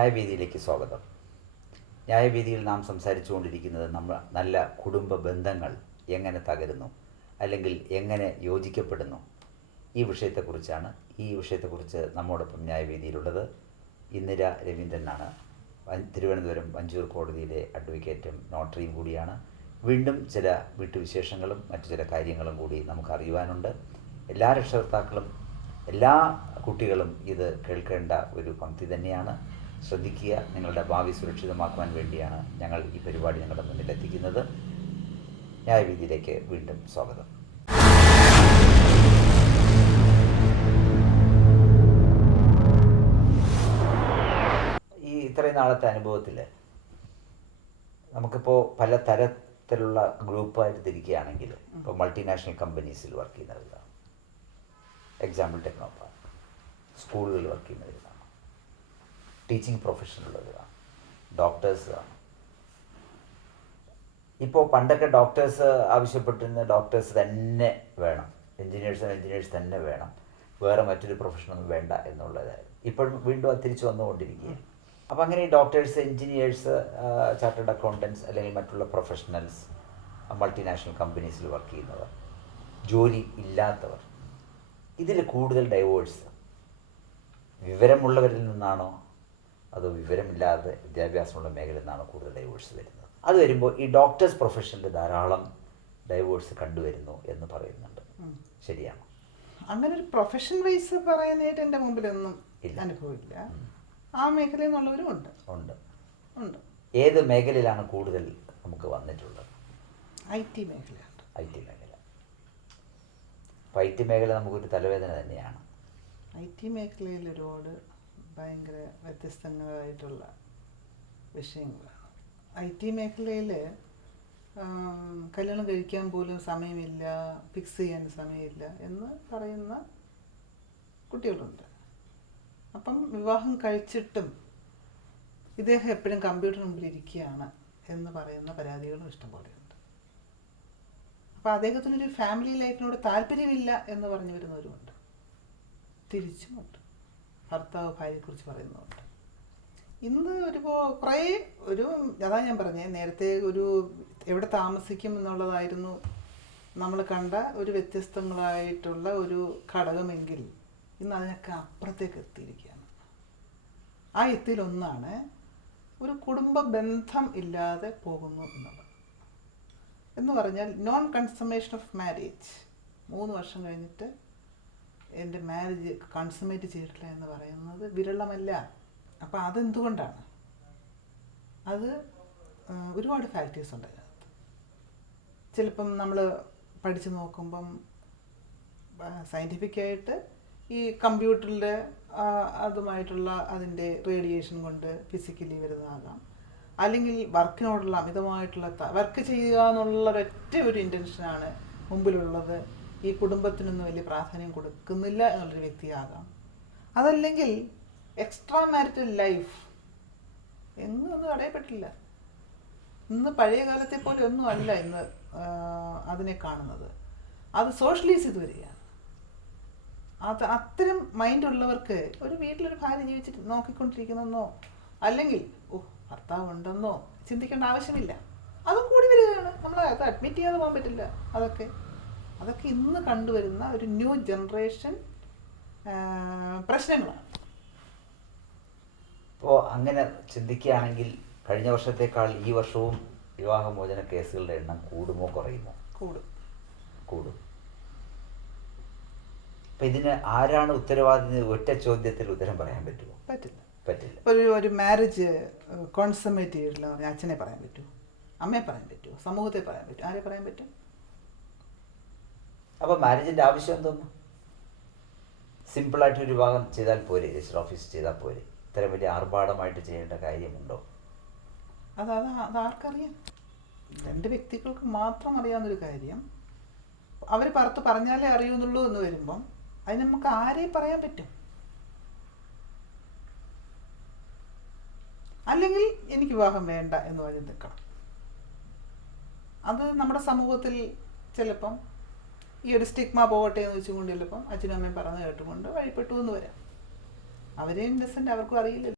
ന്യായവേദിയിലേക്ക് സ്വാഗതം. ന്യായവേദിയിൽ നാം സംസാരിച്ചുകൊണ്ടിരിക്കുന്നത് നല്ല കുടുംബ ബന്ധങ്ങൾ എങ്ങനെ തകരുന്നു, അല്ലെങ്കിൽ എങ്ങനെ യോജിക്കപ്പെടുന്നു, ഈ വിഷയത്തെക്കുറിച്ചാണ്. ഈ വിഷയത്തെക്കുറിച്ച് നമ്മോടൊപ്പം ന്യായവേദിയിലുള്ളത് ഇന്ദിര രവീന്ദ്രനാണ്. തിരുവനന്തപുരം വഞ്ചൂർ കോടതിയിലെ അഡ്വക്കേറ്റും നോട്ടറിയും കൂടിയാണ്. വീണ്ടും ചില വീട്ടുവിശേഷങ്ങളും മറ്റു ചില കാര്യങ്ങളും കൂടി നമുക്ക് അറിയുവാനുണ്ട്. എല്ലാ രക്ഷകർത്താക്കളും എല്ലാ കുട്ടികളും ഇത് കേൾക്കേണ്ട ഒരു പങ്ക്തി തന്നെയാണ്. ശ്രദ്ധിക്കുക. നിങ്ങളുടെ ഭാവി സുരക്ഷിതമാക്കുവാൻ വേണ്ടിയാണ് ഞങ്ങൾ ഈ പരിപാടി നിങ്ങളുടെ മുന്നിൽ എത്തിക്കുന്നത്. ന്യായവേദിയിലേക്ക് വീണ്ടും സ്വാഗതം. ഈ ഇത്രയും നാളത്തെ അനുഭവത്തിൽ നമുക്കിപ്പോൾ പല തരത്തിലുള്ള ഗ്രൂപ്പായിട്ട് തിരിക്കുകയാണെങ്കിൽ, ഇപ്പോൾ മൾട്ടിനാഷണൽ കമ്പനീസിൽ വർക്ക് ചെയ്യുന്നവരാണ്, എക്സാമ്പിൾ ടെക്നോപാർക്ക്, സ്കൂളുകളിൽ വർക്ക് ചെയ്യുന്നവരാണ്, ടീച്ചിങ് പ്രൊഫഷനുള്ളവരാണ്, ഡോക്ടേഴ്സാണ്. ഇപ്പോൾ പണ്ടൊക്കെ ഡോക്ടേഴ്സ് ആവശ്യപ്പെട്ടിരുന്ന ഡോക്ടേഴ്സ് തന്നെ വേണം, എൻജിനീയേഴ്സ് തന്നെ വേണം, വേറെ മറ്റൊരു പ്രൊഫഷനൊന്നും വേണ്ട എന്നുള്ളതായിരുന്നു. ഇപ്പോഴും വീണ്ടും അത് തിരിച്ചു വന്നുകൊണ്ടിരിക്കുകയാണ്. അപ്പോൾ അങ്ങനെ ഈ ഡോക്ടേഴ്സ്, എൻജിനീയേഴ്സ്, ചാർട്ടേഡ് അക്കൗണ്ടൻസ് അല്ലെങ്കിൽ മറ്റുള്ള പ്രൊഫഷണൽസ്, മൾട്ടിനാഷണൽ കമ്പനീസിൽ വർക്ക് ചെയ്യുന്നവർ, ജോലി ഇല്ലാത്തവർ, ഇതിൽ കൂടുതൽ ഡൈവോഴ്സ് വിവരമുള്ളവരിൽ നിന്നാണോ അതോ വിവരമില്ലാതെ വിദ്യാഭ്യാസമുള്ള മേഖലയിൽ നിന്നാണോ കൂടുതൽ ഡൈവോഴ്സ് വരുന്നത്? അത് വരുമ്പോൾ ഈ ഡോക്ടേഴ്സ് പ്രൊഫഷനിൽ ധാരാളം ഡൈവോഴ്സ് കണ്ടുവരുന്നു എന്ന് പറയുന്നുണ്ട്. ശരിയാണോ? അങ്ങനെ ഒരു പ്രൊഫഷൻ വൈസ് പറയാനായിട്ട് എൻ്റെ മുമ്പിലൊന്നും അനുഭവമില്ല. ആ മേഖലയിൽ നിന്നുള്ളവരും ഉണ്ട്. ഏത് മേഖലയിലാണ് കൂടുതൽ നമുക്ക് വന്നിട്ടുള്ളത്? IT മേഖലയാണ്. IT മേഖല. അപ്പോൾ IT മേഖല നമുക്കൊരു തലവേദന തന്നെയാണ്. IT മേഖലയിൽ ഒരുപാട് ഭയങ്കര വ്യത്യസ്തങ്ങളായിട്ടുള്ള വിഷയങ്ങളാണ്. IT മേഖലയിൽ കല്യാണം കഴിക്കാൻ പോലും സമയമില്ല, ഫിക്സ് ചെയ്യാൻ സമയമില്ല എന്ന് പറയുന്ന കുട്ടികളുണ്ട്. അപ്പം വിവാഹം കഴിച്ചിട്ടും ഇദ്ദേഹം എപ്പോഴും കമ്പ്യൂട്ടർ മുമ്പിൽ ഇരിക്കുകയാണ് എന്ന് പറയുന്ന പരാതികളും ഇഷ്ടംപോലെയുണ്ട്. അപ്പോൾ അദ്ദേഹത്തിനൊരു ഫാമിലി ലൈഫിനോട് താല്പര്യമില്ല എന്ന് പറഞ്ഞു വരുന്നവരുമുണ്ട്. തിരിച്ചുമുണ്ട്. ഭർത്താവ് ഭാര്യയെക്കുറിച്ച് പറയുന്നുണ്ട്. ഇന്ന് അതാ ഞാൻ പറഞ്ഞേ, നേരത്തെ എവിടെ താമസിക്കും എന്നുള്ളതായിരുന്നു നമ്മൾ കണ്ട ഒരു വ്യത്യസ്തങ്ങളായിട്ടുള്ള ഒരു ഘടകമെങ്കിൽ ഇന്ന് അതിനൊക്കെ അപ്പുറത്തേക്ക് എത്തിയിരിക്കുകയാണ്. ആ എത്തിയിലൊന്നാണ് ഒരു കുടുംബ ബന്ധം ഇല്ലാതെ പോകുന്നു എന്നുള്ളത്. എന്ന് പറഞ്ഞാൽ നോൺ കൺസമ്മേഷൻ ഓഫ് മാരേജ്. 3 വർഷം കഴിഞ്ഞിട്ട് എൻ്റെ മാരേജ് കൺസമ്മേറ്റ് ചെയ്തിട്ടില്ല എന്ന് പറയുന്നത് വിരളമല്ല. അപ്പോൾ അതെന്തുകൊണ്ടാണ്? അത് ഒരുപാട് ഫാക്ടേഴ്സ് ഉണ്ട് അതിനകത്ത്. ചിലപ്പം നമ്മൾ പഠിച്ച് നോക്കുമ്പം സയൻറ്റിഫിക്കായിട്ട് ഈ കമ്പ്യൂട്ടറിൻ്റെ അതുമായിട്ടുള്ള അതിൻ്റെ റേഡിയേഷൻ കൊണ്ട് ഫിസിക്കലി വരുന്നതാകാം, അല്ലെങ്കിൽ വർക്കിനോടുള്ള അമിതമായിട്ടുള്ള വർക്ക് ചെയ്യുക എന്നുള്ള ഒരൊറ്റ ഒരു ഇൻറ്റൻഷനാണ് മുമ്പിലുള്ളത്. ഈ കുടുംബത്തിനൊന്നും വലിയ പ്രാധാന്യം കൊടുക്കുന്നില്ല എന്നുള്ളൊരു വ്യക്തിയാകാം. അതല്ലെങ്കിൽ എക്സ്ട്രാ മാരിറ്റൽ ലൈഫ് ഒന്നും തടയപ്പെട്ടില്ല. ഇന്ന് പഴയ കാലത്തെ പോലെ ഒന്നും അല്ല ഇന്ന് അതിനെ കാണുന്നത്. അത് സോഷ്യലൈസ് ചെയ്ത് വരികയാണ്. അത്തരം മൈൻഡുള്ളവർക്ക് ഒരു വീട്ടിലൊരു ഭാര്യ ജീവിച്ചിട്ട് നോക്കിക്കൊണ്ടിരിക്കുന്നെന്നോ അല്ലെങ്കിൽ ഭർത്താവ് ഉണ്ടെന്നോ ചിന്തിക്കേണ്ട ആവശ്യമില്ല. അതും കൂടി വരികയാണ്. നമ്മൾ അത് അഡ്മിറ്റ് ചെയ്യാതെ പോകാൻ പറ്റില്ല. അതൊക്കെ ഇന്ന് കണ്ടുവരുന്ന ഒരു ന്യൂ ജനറേഷൻ പ്രശ്നങ്ങളാണ്. അപ്പോൾ അങ്ങനെ ചിന്തിക്കുകയാണെങ്കിൽ കഴിഞ്ഞ വർഷത്തേക്കാൾ ഈ വർഷവും വിവാഹമോചന കേസുകളുടെ എണ്ണം കൂടുമോ കുറയുമോ? കൂടും. അപ്പം ഇതിന് ആരാണ് ഉത്തരവാദി? ഒറ്റ ചോദ്യത്തിൽ ഉത്തരം പറയാൻ പറ്റുമോ? പറ്റില്ല. ഒരു മാരേജ് കോൺസമ്മേറ്റ് ചെയ്തിട്ടില്ല എന്ന് പറഞ്ഞാൽ അച്ഛനെ പറയാൻ പറ്റുമോ? അമ്മയെ പറയാൻ പറ്റുമോ? സമൂഹത്തെ പറയാൻ പറ്റുമോ? ആരെ പറയാൻ പറ്റും? അപ്പോൾ മാരേജിൻ്റെ ആവശ്യം എന്തോന്നു? സിമ്പിളായിട്ട് ഒരു വിവാഹം ചെയ്താൽ പോരെ? രജിസ്റ്റർ ഓഫീസ് ചെയ്താൽ പോരെ? ഇത്രയും വലിയ ആർഭാടമായിട്ട് ചെയ്യേണ്ട കാര്യമുണ്ടോ? അതാർക്കറിയാം? 2 വ്യക്തികൾക്ക് മാത്രം അറിയാവുന്നൊരു കാര്യം അവർ പുറത്ത് പറഞ്ഞാലേ അറിയുന്നുള്ളൂ എന്ന് വരുമ്പം അതിന് നമുക്ക് ആരെയും പറയാൻ പറ്റും? അല്ലെങ്കിൽ എനിക്ക് വിവാഹം വേണ്ട എന്ന് പറഞ്ഞ് നിൽക്കണം. അത് നമ്മുടെ സമൂഹത്തിൽ ചിലപ്പം ഈ ഒരു സ്റ്റിഗ്മ പോകട്ടെ എന്ന് വെച്ചുകൊണ്ട് ചിലപ്പം അച്ഛനും അമ്മയും പറഞ്ഞു കേട്ടുകൊണ്ട് വഴിപ്പെട്ടു എന്ന് വരാം. അവരെ ഇന്നസെൻ്റ്, അവർക്കും അറിയില്ല.